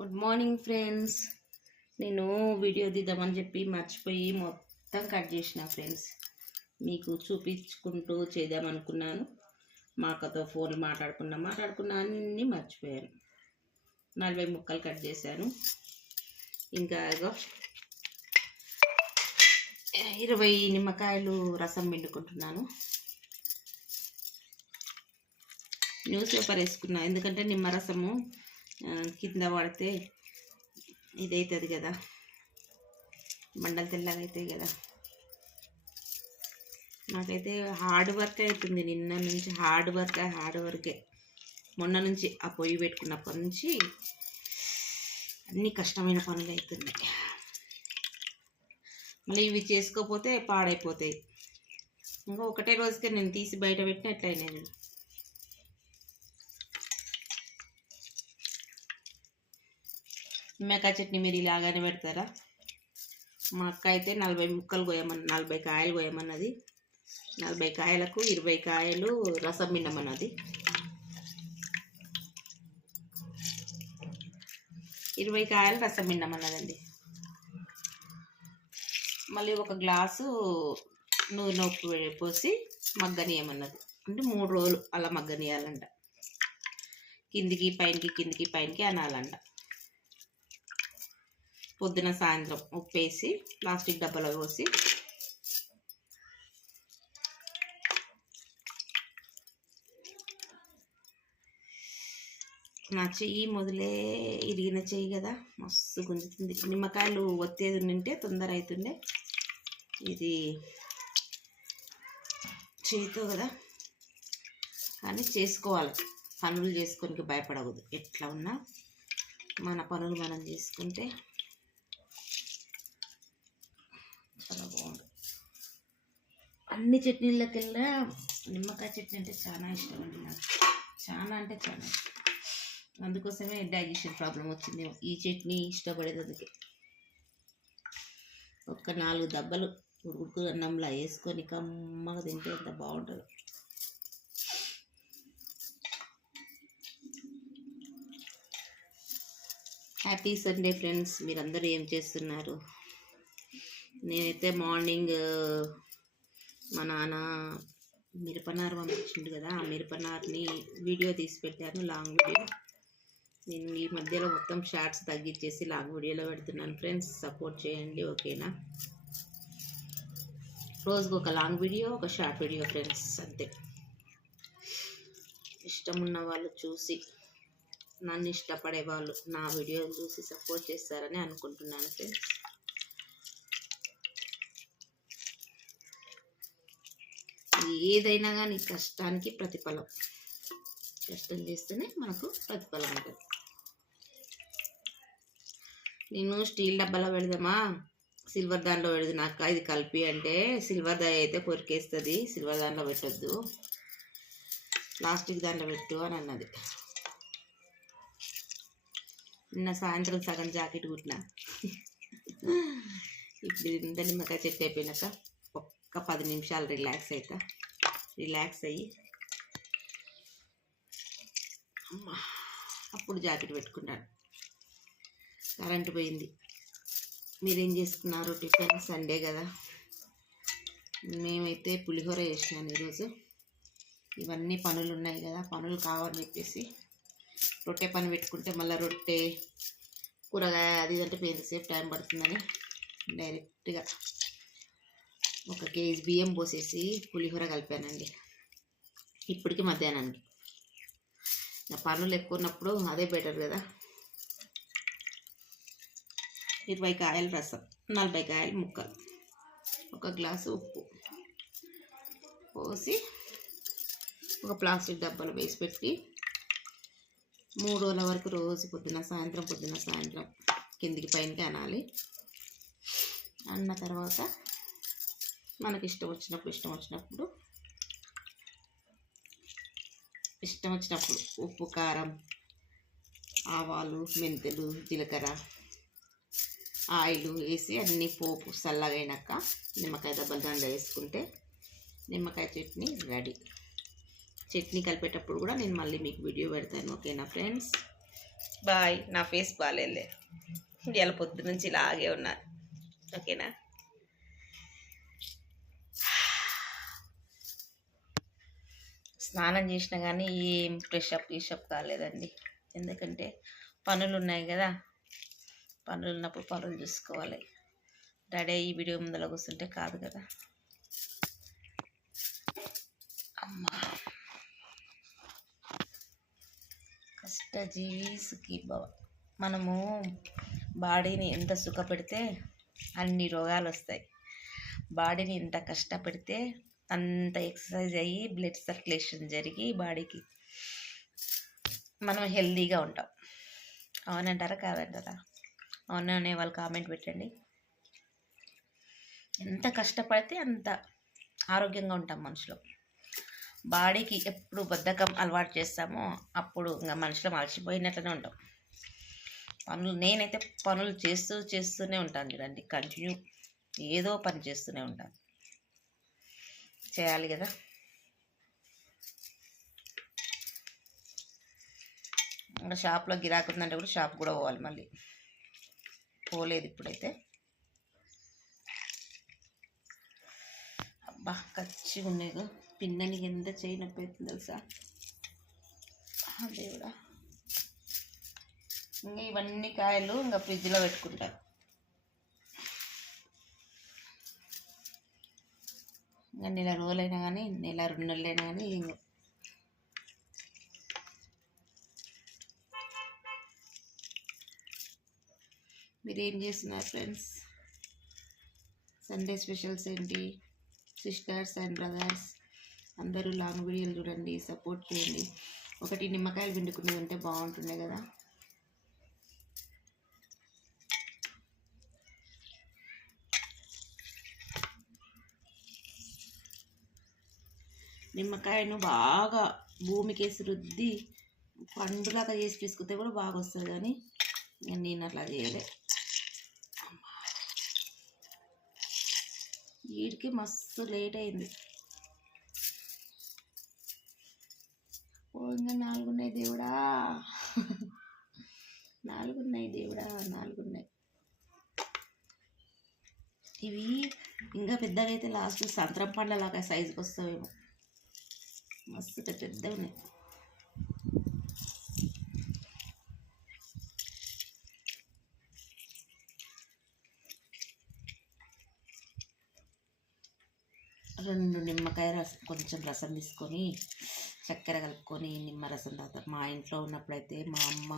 Good morning friends నేను video దిద్దామని చెప్పి మర్చిపోయి మొత్తం కట్ చేసిన ఫ్రెండ్స్ మీకు చూపించుకుంటూ చేద్దామనుకున్నాను మా అక్కతో ఫోన్లు మాట్లాడుకున్నా మాట్లాడుకున్నా అన్నీ మర్చిపోయాను. నలభై ముక్కలు కట్ చేశాను. ఇంకా ఇరవై నిమ్మకాయలు రసం పిండుకుంటున్నాను. న్యూస్ పేపర్ వేసుకున్నా ఎందుకంటే నిమ్మరసము కింద పడితే ఇదవుతుంది కదా. మండలు తెల్లగా అవుతాయి కదా. నాకైతే హార్డ్ వర్క్ అవుతుంది నిన్న నుంచి హార్డ్ వర్క్ హార్డ్ వర్కే. మొన్న నుంచి ఆ పొయ్యి పెట్టుకున్నప్పటి నుంచి అన్ని కష్టమైన పనులు అవుతున్నాయి మళ్ళీ ఇవి చేసుకోకపోతే పాడైపోతాయి. ఇంకా ఒకటే రోజుకే నేను తీసి బయట పెట్టిన నిమ్మకాయ చట్నీ మీరు ఇలాగానే పెడతారా? మా అక్క అయితే నలభై ముక్కలు కోయమన్న నలభై కాయలు కోయమన్నది. నలభై కాయలకు ఇరవై కాయలు రసం పిండమన్నది ఇరవై కాయలు రసం పిండమన్నదండి మళ్ళీ ఒక గ్లాసు నూనె నొప్పి పోసి మగ్గనీయమన్నది అంటే మూడు రోజులు అలా మగ్గనీయాలంట కిందికి పైనకి కిందికి పైనకి అనాలంట. పొద్దున సాయంత్రం ఉప్పేసి ప్లాస్టిక్ డబ్బాలో పోసి. నా చెయ్యి మొదలే ఇరిగిన చెయ్యి కదా మస్తు గుంజుతుంది. నిమ్మకాయలు ఒత్తేది ఉంటే తొందర అవుతుండే ఇది చేయితో కదా. కానీ చేసుకోవాలి. పనులు చేసుకోనికి భయపడకూడదు. ఎట్లా ఉన్నా మన పనులు మనం చేసుకుంటే చాలా బాగుంది అన్ని చట్నీలకెల్లా నిమ్మకాయ చట్నీ అంటే చాలా ఇష్టం అండి నాకు. చాలా అంటే చాలా అందుకోసమే డైజెషన్ ప్రాబ్లం వచ్చింది. ఈ చట్నీ ఇష్టపడేందుకే ఒక్క నాలుగు దెబ్బలు ఉడుకు అన్నంలా వేసుకొని కమ్మగా తింటే ఎంత బాగుంటుంది. హ్యాపీ సండే ఫ్రెండ్స్ మీరందరూ ఏం చేస్తున్నారు? నేనైతే మార్నింగ్ మా నాన్న మిరపనారు పంపించిండు కదా ఆ మిరపనారుని వీడియో తీసి పెట్టాను లాంగ్ వీడియో. నేను ఈ మధ్యలో మొత్తం షార్ట్స్ తగ్గించేసి లాంగ్ వీడియోలో పెడుతున్నాను ఫ్రెండ్స్ సపోర్ట్ చేయండి ఓకేనా? రోజుకు ఒక లాంగ్ వీడియో ఒక షార్ట్ వీడియో ఫ్రెండ్స్ అంతే. ఇష్టం ఉన్న వాళ్ళు చూసి నన్ను ఇష్టపడే వాళ్ళు నా వీడియోలు చూసి సపోర్ట్ చేస్తారని అనుకుంటున్నాను ఫ్రెండ్స్. ఏదైనా కానీ కష్టానికి ప్రతిఫలం. కష్టం చేస్తేనే మనకు ప్రతిఫలం ఉంటుంది. నేను స్టీల్ డబ్బాలో పెడదామా? సిల్వర్ దాంట్లో పెడదు నాకు ఇది కలిపి అంటే సిల్వర్ దయ అయితే కొరికేస్తుంది సిల్వర్ దాంట్లో పెట్టద్దు. ప్లాస్టిక్ దాంట్లో పెట్టు అని అన్నది. నిన్న సాయంత్రం సగం జాకెట్ కుట్టిన. ఇప్పుడు ఇంత నిమ్మకాయ చెట్టు అయిపోయినాక ఒక్క పది నిమిషాలు రిలాక్స్ అవుతా రిలాక్స్ అయ్యి. అప్పుడు జాకెట్ పెట్టుకుంటాను కరెంట్ పోయింది. మీరేం చేసుకున్నారు? టిఫిన్ సండే కదా. మేమైతే పులిహోర చేసినాను ఈరోజు. ఇవన్నీ పనులు ఉన్నాయి కదా పనులు కావాలని చెప్పేసి రొట్టె పని పెట్టుకుంటే మళ్ళీ రొట్టె కూరగాయ అది ఇది అంటే ఎంతసేపు టైం పడుతుందని డైరెక్ట్గా ఒక కేజీ బియ్యం పోసేసి పులిహోర కలిపానండి. ఇప్పటికి మధ్యాహ్నానికి. నా పనులు ఎక్కువ ఉన్నప్పుడు అదే బెటర్ కదా. ఇరవై కాయల రసం నలభై కాయల ముక్కలు. ఒక గ్లాసు ఉప్పు పోసి ఒక ప్లాస్టిక్ డబ్బాలో వేసి పెట్టి మూడు రోజుల వరకు రోజు పొద్దున సాయంత్రం పొద్దున సాయంత్రం కిందికి పైనకి అనాలి. అన్న తర్వాత మనకి ఇష్టం వచ్చినప్పుడు ఇష్టం వచ్చినప్పుడు. ఇష్టం వచ్చినప్పుడు ఉప్పు కారం ఆవాలు మెంతులు జీలకర్ర ఆయిల్ వేసి అన్ని పోపు చల్లగైనాక నిమ్మకాయ దెబ్బలు దాంట్లో వేసుకుంటే నిమ్మకాయ చట్నీ రెడీ. చట్నీ కలిపేటప్పుడు కూడా నేను మళ్ళీ మీకు వీడియో పెడతాను. ఓకేనా ఫ్రెండ్స్? బాయ్. నా ఫేస్ బాగాలేదు ఇవాళ పొద్దు నుంచి ఇలాగే ఉన్నారు ఓకేనా? స్నానం చేసినా కానీ ఏం ఫ్రెష్ అప్ కాలేదండి. ఎందుకంటే పనులు ఉన్నాయి కదా పనులు ఉన్నప్పుడు పనులు చూసుకోవాలి. డాడీ ఈ వీడియో ముందర కూర్చుంటే కాదు కదా అమ్మా. కష్టజీవి సుఖీ భవ మనము బాడీని ఎంత సుఖపెడితే అన్ని రోగాలు వస్తాయి బాడీని ఎంత కష్టపెడితే అంత ఎక్సర్సైజ్ అయ్యి బ్లడ్ సర్క్యులేషన్ జరిగి బాడీకి మనం హెల్దీగా ఉంటాం. అవునంటారా? కాదంటారా? అవును అనే వాళ్ళు కామెంట్ పెట్టండి. ఎంత కష్టపడితే అంత ఆరోగ్యంగా ఉంటాం మనుషులు. బాడీకి ఎప్పుడు బద్ధకం అలవాటు చేస్తామో అప్పుడు ఇంకా మనుషులు మర్చిపోయినట్లనే ఉంటాం. పనులు నేనైతే పనులు చేస్తూ చేస్తూనే ఉంటాను చూడండి. కంటిన్యూ ఏదో పని చేస్తూనే ఉంటాను. చేయాలి కదా. ఇంకా షాప్లో గిరాకు ఉందంటే కూడా షాప్ కూడా పోవాలి మళ్ళీ. పోలేదు ఇప్పుడైతే. అబ్బా ఖచ్చిగా ఉండేది పిన్నని ఎంత చేయి నొప్పి అవుతుంది తెలుసా దేవుడా. ఇంకా ఇవన్నీ కాయలు ఇంకా ఫ్రిడ్జ్లో పెట్టుకుంటారు ఇంకా నెల రోజులైనా కానీ నెల రెండు నెలలైనా కానీ ఇంక మీరు ఏం చేస్తున్నారు ఫ్రెండ్స్? సండే స్పెషల్స్ ఏంటి? సిస్టర్స్ అండ్ బ్రదర్స్ అందరూ లాంగ్ వీడియోలు చూడండి సపోర్ట్ చేయండి. ఒకటి నిమ్మకాయలు పిండుకునేది ఉంటే బాగుంటుండే కదా. నిమ్మకాయను బాగా భూమికేసి రుద్ది పండులాగా చేసి తీసుకుంటే కూడా బాగా వస్తుంది కానీ నేను అట్లా చేయలే. వీడికి మస్తు లేట్ అయింది. ఓ ఇంకా నాలుగున్నాయి దేవుడా. నాలుగున్నాయి దేవుడా నాలుగున్నాయి. ఇవి ఇంకా పెద్దగా అయితే లాస్ట్ సంతరం పండ్లలాగా సైజుకి వస్తావేమో మస్తు పెద్ద పెద్దగా ఉన్నాయి రెండు నిమ్మకాయ రసం కొంచెం రసం తీసుకొని చక్కెర కలుపుకొని నిమ్మ రసం తాగుతాం. మా ఇంట్లో ఉన్నప్పుడైతే మా అమ్మ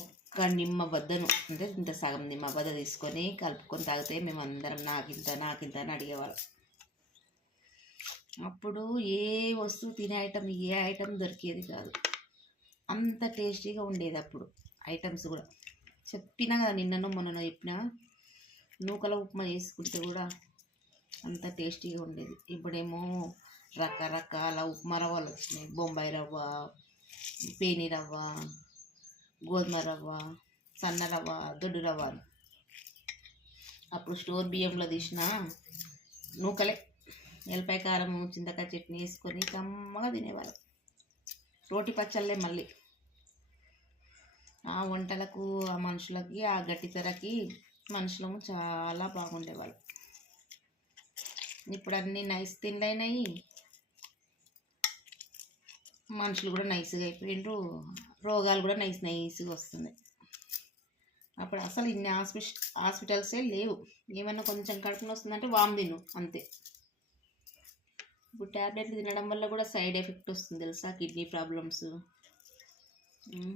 ఒక్క నిమ్మ వద్దను. అంటే ఇంత సగం నిమ్మ బద్ద తీసుకొని కలుపుకొని తాగితే మేము అందరం నాకింత నాకింత అని అడిగేవాళ్ళం. అప్పుడు ఏ వస్తువు తినే ఐటమ్ ఏ ఐటమ్ దొరికేది కాదు. అంత టేస్టీగా ఉండేది అప్పుడు ఐటమ్స్ కూడా. చెప్పినా కదా నిన్ననో మొన్ననో చెప్పినా నూకల ఉప్మా చేసుకుంటే కూడా అంత టేస్టీగా ఉండేది. ఇప్పుడేమో రకరకాల ఉప్మా రవ్వలు వచ్చినాయి. బొంబాయి రవ్వ పేని రవ్వ గోధుమ రవ్వ సన్న రవ్వ దొడ్డు రవ్వ అప్పుడు స్టోర్ బియ్యంలో తీసిన నూకలే. ఎల్లిపాయ కారం చింతకాయ చట్నీ వేసుకొని కమ్మగా తినేవారు రోటి పచ్చళ్ళే మళ్ళీ. ఆ వంటలకు ఆ మనుషులకి ఆ గట్టితెరకి మనుషులము చాలా బాగుండేవాళ్ళు. ఇప్పుడు అన్నీ నైస్ తిండైనాయి మనుషులు కూడా నైస్గా అయిపోయిండ్రు. రోగాలు కూడా నైస్ నైస్గా వస్తున్నాయి. అప్పుడు అసలు ఇన్ని హాస్పిటల్ హాస్పిటల్సే లేవు. ఏమైనా కొంచెం కడుపున వస్తుందంటే వామ్ తిను అంతే. ఇప్పుడు ట్యాబ్లెట్లు తినడం వల్ల కూడా సైడ్ ఎఫెక్ట్ వస్తుంది తెలుసా? కిడ్నీ ప్రాబ్లమ్స్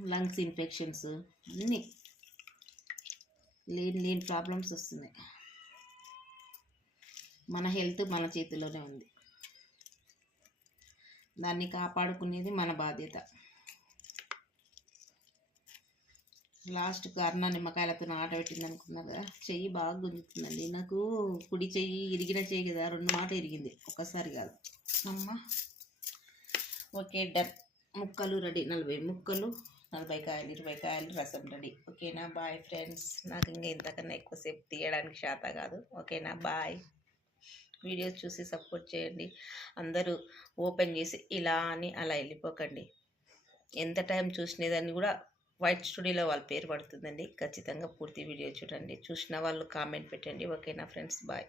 లంగ్స్ ఇన్ఫెక్షన్స్ అన్నీ లేని లేని ప్రాబ్లమ్స్ వస్తున్నాయి. మన హెల్త్ మన చేతిలోనే ఉంది. దాన్ని కాపాడుకునేది మన బాధ్యత. లాస్ట్ అన్న నిమ్మకాయలతో ఆట పెట్టింది అనుకున్నా కదా. చెయ్యి బాగా గుంజుతుందండి. నాకు కుడి చెయ్యి ఇరిగిన చెయ్యి కదా రెండు మాట ఇరిగింది. ఒక్కసారి కాదు. అమ్మ. Okay done. ముక్కలు రెడీ. నలభై ముక్కలు నలభై కాయలు ఇరవై కాయలు రసం రెడీ. ఓకేనా బాయ్ ఫ్రెండ్స్. నాకు ఇంకా ఇంతకన్నా ఎక్కువసేపు తీయడానికి శాత కాదు. ఓకేనా బాయ్. వీడియోస్ చూసి సపోర్ట్ చేయండి. అందరూ ఓపెన్ చేసి ఇలా అని అలా వెళ్ళిపోకండి. ఎంత టైం చూసినదాన్ని కూడా వైట్ స్టూడియోలో వాళ్ళ పేరు పడుతుందండి. ఖచ్చితంగా పూర్తి వీడియో చూడండి. చూసిన వాళ్ళు కామెంట్ పెట్టండి. ఓకేనా ఫ్రెండ్స్? బాయ్.